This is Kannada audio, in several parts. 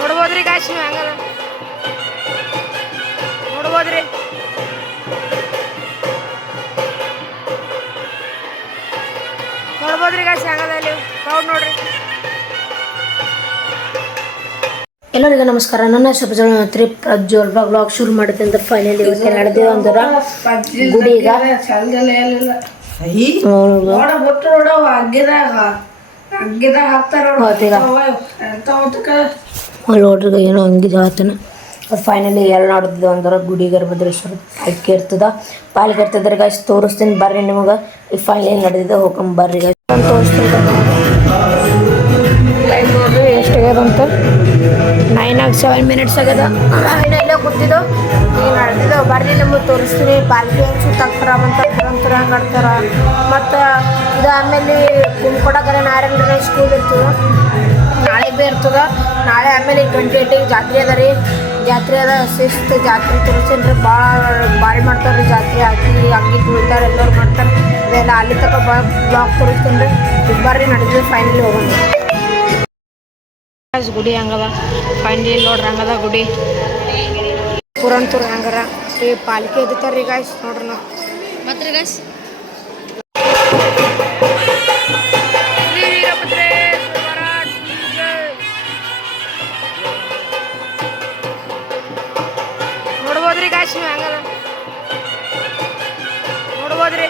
ನೋಡ್ಬೋದ್ರಿ ಗಾಯ್ಸ್ ನೀವು ಹಂಗದ ನೋಡ್ಬೋದ್ರಿ. ನೋಡ್ಬೋದ್ರಿ ಗಾಯ್ಸ್ ಹಂಗದ ಅಲ್ಲಿ ಕ್ರೌಡ್ ನೋಡ್ರಿ. ಎಲ್ಲರಿಗೂ ನಮಸ್ಕಾರ. ನನ್ನ ಹೆಸರು ಪ್ರಜ್ವಲ್ ಬ್ಲಾಗ್ ಶುರು ಮಾಡಿದೆ ಅಂತ ಫೈನಲ್ ಇವತ್ತು ನಡೆದಿದೆ ಅಂದ್ರ ಗುಡಿಗ ನೋಡ್ರಿ ಏನೋ ಹಂಗಿದ ಆತನ ಫೈನಲಿ ಎಲ್ಲ ನಡೆದಿದ್ದು ಅಂದ್ರೆ ಗುಡಿ ಗರ್ಭದ್ರೇಶ್ವರ ಪಾಲಿಕೆ ಇರ್ತದ. ಪಾಲಿಕೆ ಇರ್ತದ್ರೆ ಗಾಯ್ಸ್ ತೋರಿಸ್ತೀನಿ ಬರ್ರಿ ನಿಮಗೆ. ಈ ಫೈನಲ್ ನಡೆದಿದೆ ಹೋಗಂ ಬರ್ರಿ ಗಾಯ್ಸ್ ತೋರಿಸ್ತೀನಿ. ಟೈಮ್ ನೋಡ್ರಿ ಎಷ್ಟಾಗ್ಯದಂತ 9:07 ಆಗ್ಯದ. ಇಲ್ಲೇ ಕೂತಿದ್ದು ಈಗ ನಡೆದಿದ್ದು ಬರ್ರಿ ನಿಮಗೆ ತೋರಿಸ್ತೀನಿ. ಪಾಲ್ಕಿ ಹೆಂಗೆ ಸುತ್ತಾಕ್ತಾರ ಅಂತ ಹಂಗೆ ಆಡ್ತಾರ. ಮತ್ತು ಇದು ಆಮೇಲೆ ಕುಮ್ಕೊಡಕರೆ ನಾರಾಯಣ ಸ್ಕೂಲ್ ಇರ್ತದೆ, ನಾಳೆ ಭೀ ಇರ್ತದ. ನಾಳೆ ಆಮೇಲೆ 28ಗೆ ಜಾತ್ರೆ ಅದ ರೀ. ಜಾತ್ರೆ ಅದ ಶಿಸ್ತು ಜಾತ್ರೆ ತೋರಿಸ್ತೀನಿ ರೀ. ಭಾಳ ಮಾಡ್ತಾರೆ ರೀ ಜಾತ್ರೆ. ಅಂಗಿ ತುಳಿತಾರೆ ಎಲ್ಲರೂ ಮಾಡ್ತಾರೆ. ಇದೆಲ್ಲ ಅಲ್ಲಿ ತನಕ ಬ್ಲಾಗ್ ತೋರಿಸ್ತೀನಿ ರೀ. ಈಗ ಬರ್ರಿ ನಡೆದಿದ್ದು ಫೈನಲಿ ಹೋಗೋಣ. ಗುಡಿ ಹಂಗದ ಫೈನಲಿ ನೋಡ್ರಿ ಹಂಗದ ಗುಡಿ ಪುರಂತೂರು ಹಂಗಾರ ಈ ಪಾಲಿಕೆ ಎದ್ತಾರ ರೀ ಗಾಯ್ಸ್ ನೋಡ್ರಿ. ನಾವು ಮತ್ತೆ ಗಾಯ್ಸ್ ನೋಡ್ಬೋದ್ರಿ ಗಾಯ್ಸ್ ನೀವು ಹಂಗದ ನೋಡ್ಬೋದ್ರಿ.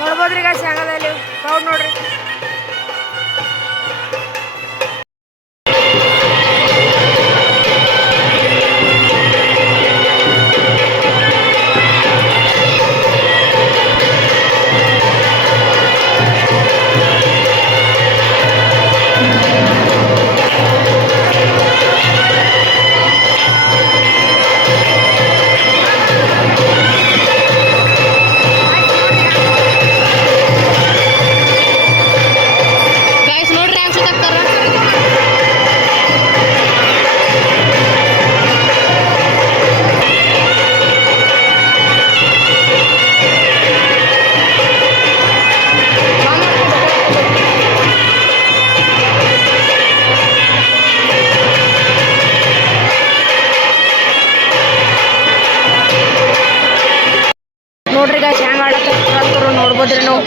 ನೋಡ್ಬೋದ್ರಿ ಗಾಯ್ಸ್ ಹಂಗದ ಅಲ್ಲಿ ಕ್ರೌಡ್ ನೋಡ್ರಿ. ನೋಡ್ರಿ ಗಾಯ್ಸ್ ಹ್ಯಾಂಗ ಆಡತ್ತಾರ ನೋಡ್ಬೋದ್ರಿ ನಾವು.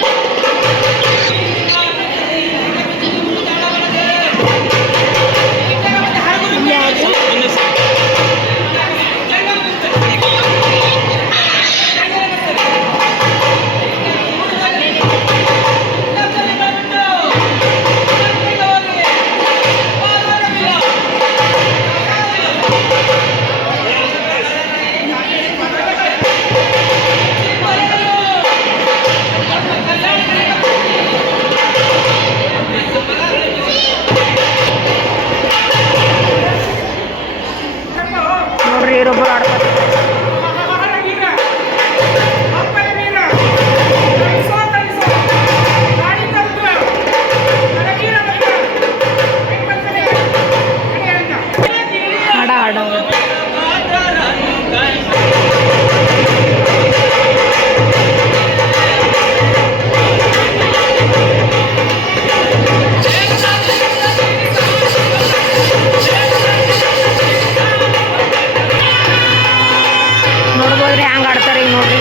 ನೋಡ್ರಿ ಇರೊಬ್ಬರು ಆಡ್ತಾರೆ. ನೋಡ್ಬೋದ್ರಿ ಹ್ಯಾಂಗ ಆಡ್ತಾರೆ ಈಗ ನೋಡ್ರಿ.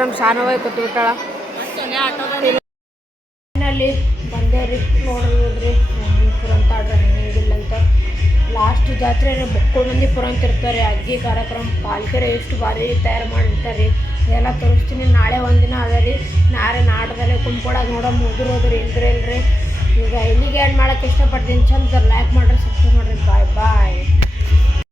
ನಮ್ಮ ಶಾನವಾಗಿ ಕೂತು ಬಿಟ್ಟಾಳ. ಅಲ್ಲಿ ಬಂದೇವ್ರಿ ನೋಡ್ರಿ ಪುರಂತ ಆಡ್ರೆ ಹೆಂಗಿಲ್ಲ ಅಂತ. ಲಾಸ್ಟ್ ಜಾತ್ರೆ ಬಕ್ಕಳು ಮಂದಿ ಪುರಂತ ಇರ್ತಾರೆ. ಅಗ್ಗಿ ಕಾರ್ಯಕ್ರಮ ಪಾಲ್ಕೆರೆ ಎಷ್ಟು ಭಾರಿ ತಯಾರು ಮಾಡಿರ್ತಾರೆ. ಅದೆಲ್ಲ ತೋರಿಸ್ತೀನಿ. ನಾಳೆ ಒಂದಿನ ಅದ ರೀ. ನಾಡದಲ್ಲೇ ಕುಂಕೊಡಾಗ ನೋಡೋ ಮುಗಿರೋದ್ರಿ ಇಲ್ರಿ. ಈಗ ಇಲ್ಲಿಗೆ ಏನು ಮಾಡೋಕ್ಕೆ ಇಷ್ಟಪಡ್ತೀನಿ. ಚಂದ ಲೈಕ್ ಮಾಡಿರಿ, ಸಬ್ಸ್ಕ್ರೈಬ್ ಮಾಡಿರಿ. ಬಾಯ್ ಬಾಯ್.